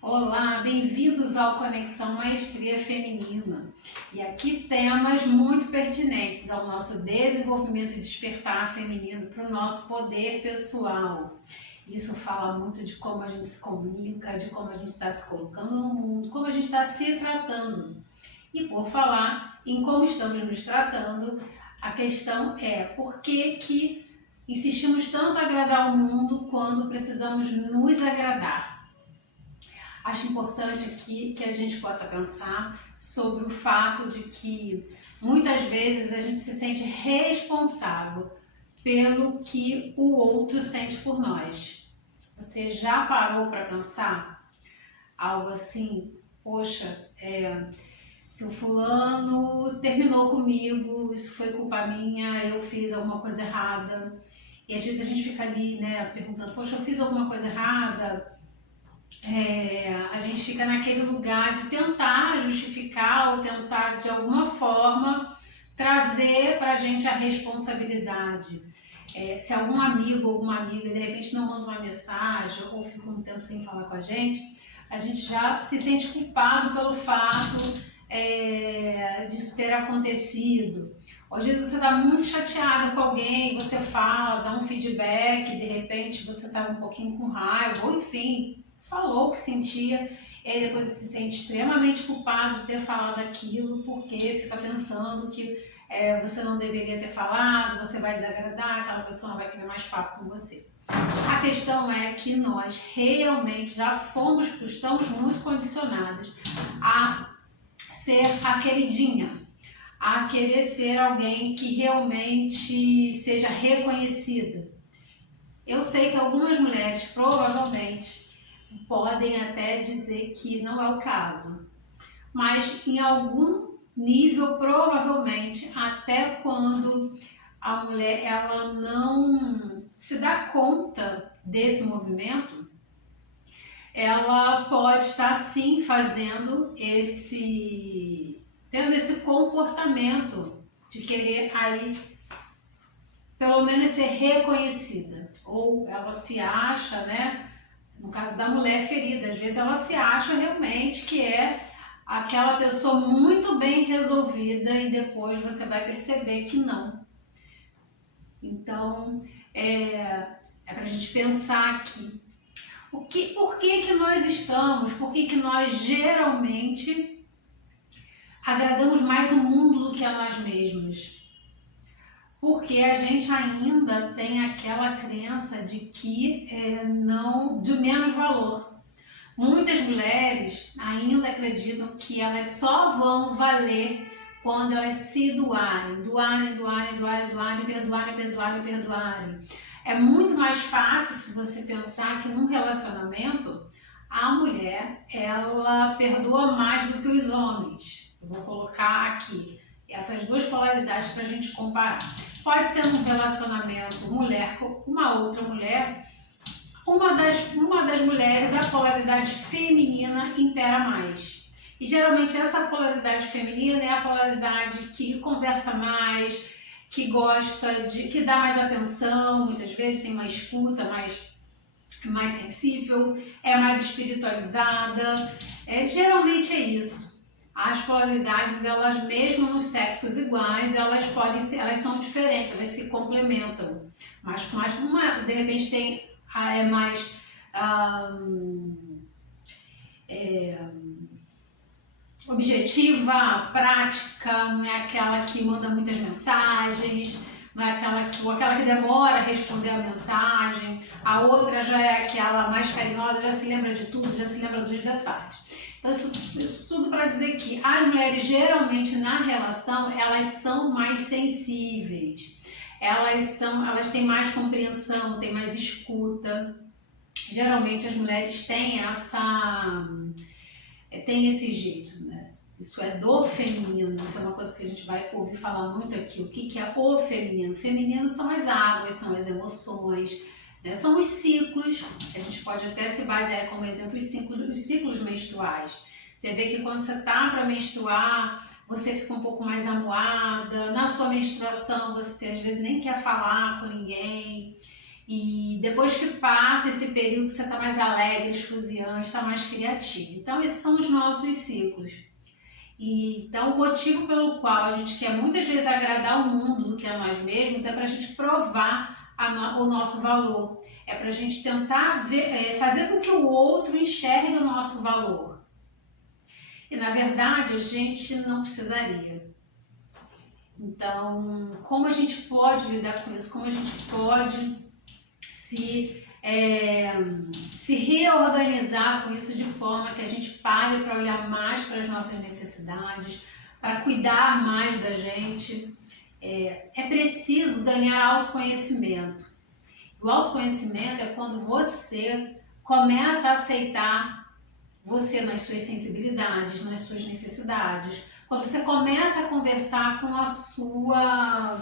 Olá, bem-vindos ao Conexão Maestria Feminina. E aqui temas muito pertinentes ao nosso desenvolvimento e despertar feminino para o nosso poder pessoal. Isso fala muito de como a gente se comunica, de como a gente está se colocando no mundo, como a gente está se tratando. E por falar em como estamos nos tratando, a questão é por que insistimos tanto em agradar o mundo quando precisamos nos agradar. Acho importante aqui que a gente possa pensar sobre o fato de que muitas vezes a gente se sente responsável pelo que o outro sente por nós. Você já parou para pensar algo assim? Poxa, se o fulano terminou comigo, isso foi culpa minha, eu fiz alguma coisa errada. E às vezes a gente fica ali, né, perguntando, poxa, eu fiz alguma coisa errada? A gente fica naquele lugar de tentar justificar ou tentar de alguma forma trazer para a gente a responsabilidade. Se algum amigo ou alguma amiga de repente não manda uma mensagem ou fica um tempo sem falar com a gente já se sente culpado pelo fato disso ter acontecido. Às vezes você está muito chateada com alguém, você fala, dá um feedback, de repente você está um pouquinho com raiva, ou enfim, falou o que sentia, e aí depois se sente extremamente culpado de ter falado aquilo, porque fica pensando que você não deveria ter falado, você vai desagradar, aquela pessoa não vai querer mais papo com você. A questão é que nós realmente já estamos muito condicionadas a ser a queridinha, a querer ser alguém que realmente seja reconhecida. Eu sei que algumas mulheres provavelmente podem até dizer que não é o caso, mas em algum nível, provavelmente, até quando a mulher ela não se dá conta desse movimento, ela pode estar sim tendo esse comportamento de querer aí pelo menos ser reconhecida, ou ela se acha, né, no caso da mulher ferida, às vezes ela se acha realmente que é aquela pessoa muito bem resolvida e depois você vai perceber que não. Então, é para a gente pensar aqui. Por que nós geralmente agradamos mais o mundo do que a nós mesmos? Porque a gente ainda tem aquela crença de que de menos valor. Muitas mulheres ainda acreditam que elas só vão valer quando elas se doarem, perdoarem. É muito mais fácil se você pensar que num relacionamento a mulher ela perdoa mais do que os homens. Eu vou colocar aqui essas duas polaridades para a gente comparar. Pode ser um relacionamento mulher com uma outra mulher. Uma das mulheres, a polaridade feminina impera mais. E geralmente essa polaridade feminina é a polaridade que conversa mais, que que dá mais atenção, muitas vezes tem uma escuta mais sensível, é mais espiritualizada. Geralmente é isso. As polaridades, elas mesmo nos sexos iguais, elas são diferentes, elas se complementam. Mas uma, de repente, é mais objetiva, prática, não é aquela que manda muitas mensagens, não é aquela que demora a responder a mensagem. A outra já é aquela mais carinhosa, já se lembra de tudo, já se lembra dos detalhes. Então isso tudo para dizer que as mulheres geralmente na relação elas são mais sensíveis, elas têm mais compreensão, têm mais escuta. Geralmente as mulheres têm esse jeito, né? Isso é do feminino, isso é uma coisa que a gente vai ouvir falar muito aqui. O que é o feminino? O feminino são as águas, são as emoções, né? São os ciclos. A gente pode até se basear como exemplo os ciclos menstruais. Você vê que quando você está para menstruar, você fica um pouco mais amuada. Na sua menstruação, você às vezes nem quer falar com ninguém. E depois que passa esse período, você está mais alegre, esfuziante, está mais criativo. Então, esses são os nossos ciclos. E, então, o motivo pelo qual a gente quer muitas vezes agradar o mundo do que a nós mesmos é para a gente provar o nosso valor. É para a gente tentar fazer com que o outro enxergue o nosso valor. E, na verdade, a gente não precisaria. Então, como a gente pode lidar com isso? Como a gente pode se reorganizar com isso de forma que a gente pare para olhar mais para as nossas necessidades, para cuidar mais da gente? É preciso ganhar autoconhecimento. O autoconhecimento é quando você começa a aceitar você nas suas sensibilidades, nas suas necessidades. Quando você começa a conversar com a sua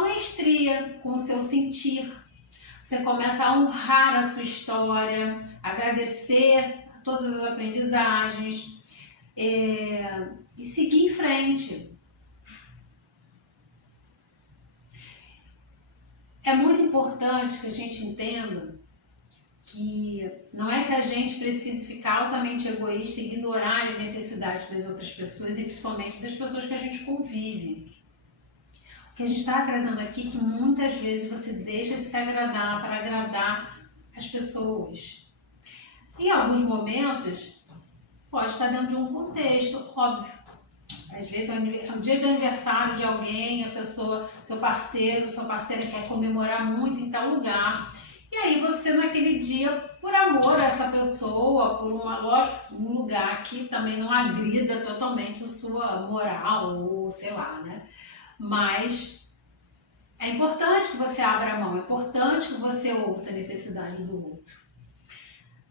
maestria, com o seu sentir. Você começa a honrar a sua história, agradecer todas as aprendizagens e seguir em frente. É muito importante que a gente entenda que não é que a gente precise ficar altamente egoísta e ignorar as necessidades das outras pessoas e principalmente das pessoas que a gente convive. O que a gente está trazendo aqui é que muitas vezes você deixa de se agradar para agradar as pessoas. Em alguns momentos, pode estar dentro de um contexto, óbvio. Às vezes é o dia de aniversário de alguém, a pessoa, seu parceiro, sua parceira quer comemorar muito em tal lugar. E aí você naquele dia, por amor a essa pessoa, por um lugar que também não agrida totalmente a sua moral, ou sei lá, né? Mas é importante que você abra a mão, é importante que você ouça a necessidade do outro.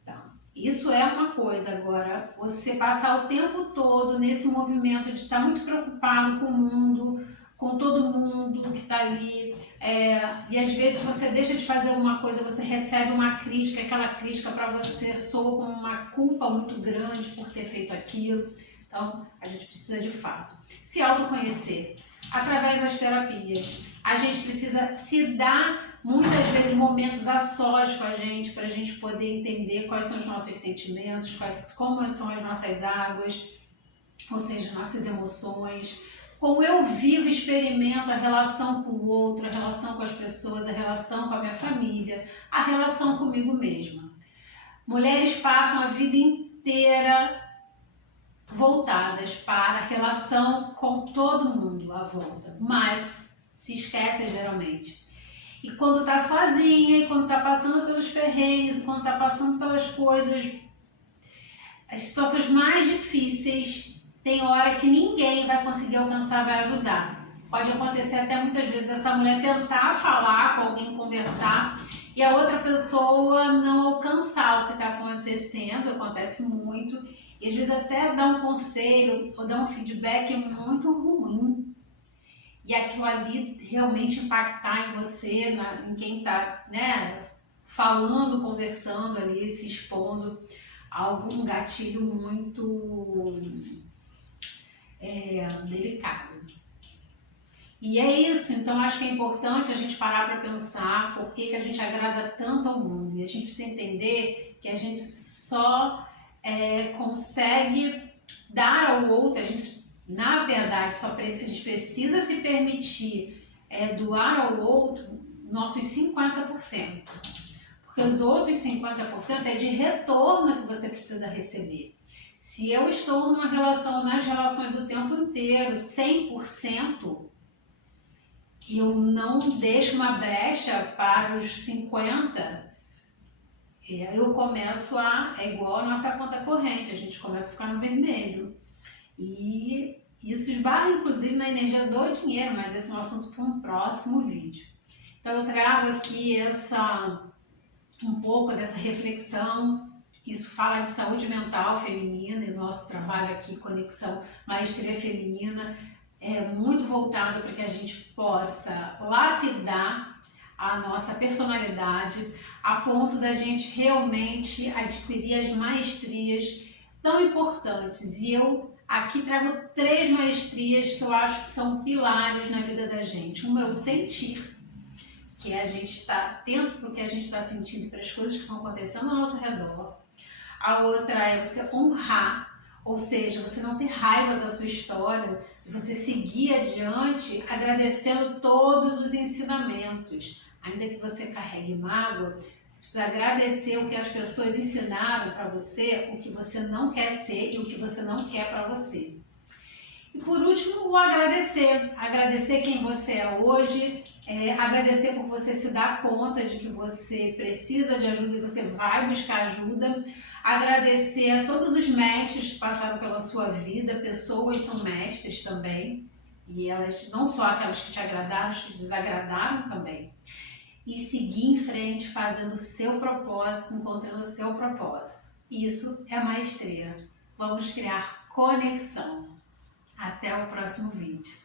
Então, isso é uma coisa. Agora, você passar o tempo todo nesse movimento de estar muito preocupado com o mundo, com todo mundo que está ali, e às vezes você deixa de fazer alguma coisa, você recebe uma crítica, aquela crítica para você soa como uma culpa muito grande por ter feito aquilo. Então, a gente precisa de fato se autoconhecer através das terapias. A gente precisa se dar muitas vezes momentos a sós com a gente para a gente poder entender quais são os nossos sentimentos, como são as nossas águas, ou seja, nossas emoções, como eu vivo e experimento a relação com o outro, a relação com as pessoas, a relação com a minha família, a relação comigo mesma. Mulheres passam a vida inteira voltadas para a relação com todo mundo à volta, mas se esquecem geralmente. E quando está sozinha, e quando está passando pelos perrengues, quando está passando pelas coisas, as situações mais difíceis, tem hora que ninguém vai conseguir alcançar, vai ajudar. Pode acontecer até muitas vezes dessa mulher tentar falar com alguém, conversar, e a outra pessoa não alcançar o que está acontecendo, acontece muito. E às vezes até dar um conselho ou dar um feedback é muito ruim. E aquilo ali realmente impactar em você, em quem está, né, falando, conversando ali, se expondo a algum gatilho muito delicado. E é isso, então acho que é importante a gente parar para pensar por que a gente agrada tanto ao mundo. E a gente precisa entender que a gente só consegue dar ao outro, na verdade, a gente precisa se permitir doar ao outro nossos 50%. Porque os outros 50% é de retorno que você precisa receber. Se eu estou numa relação, nas relações o tempo inteiro, 100%, eu não deixo uma brecha para os 50%, eu começo é igual a nossa conta corrente, a gente começa a ficar no vermelho. E isso esbarra inclusive na energia do dinheiro, mas esse é um assunto para um próximo vídeo. Então eu trago aqui um pouco dessa reflexão. Isso fala de saúde mental feminina, e nosso trabalho aqui, Conexão Maestria Feminina, é muito voltado para que a gente possa lapidar a nossa personalidade a ponto da gente realmente adquirir as maestrias tão importantes. E eu aqui trago 3 maestrias que eu acho que são pilares na vida da gente. Uma é o sentir, que é a gente estar atento para o que a gente está sentindo, para as coisas que estão acontecendo ao nosso redor. A outra é você honrar, ou seja, você não ter raiva da sua história, você seguir adiante agradecendo todos os ensinamentos. Ainda que você carregue mágoa, você precisa agradecer o que as pessoas ensinaram para você, o que você não quer ser e o que você não quer para você. E por último, o agradecer. Agradecer quem você é hoje, agradecer por você se dar conta de que você precisa de ajuda e você vai buscar ajuda. Agradecer a todos os mestres que passaram pela sua vida, pessoas são mestres também. E elas, não só aquelas que te agradaram, as que te desagradaram também. E seguir em frente fazendo o seu propósito, encontrando o seu propósito. Isso é maestria. Vamos criar conexão. Até o próximo vídeo.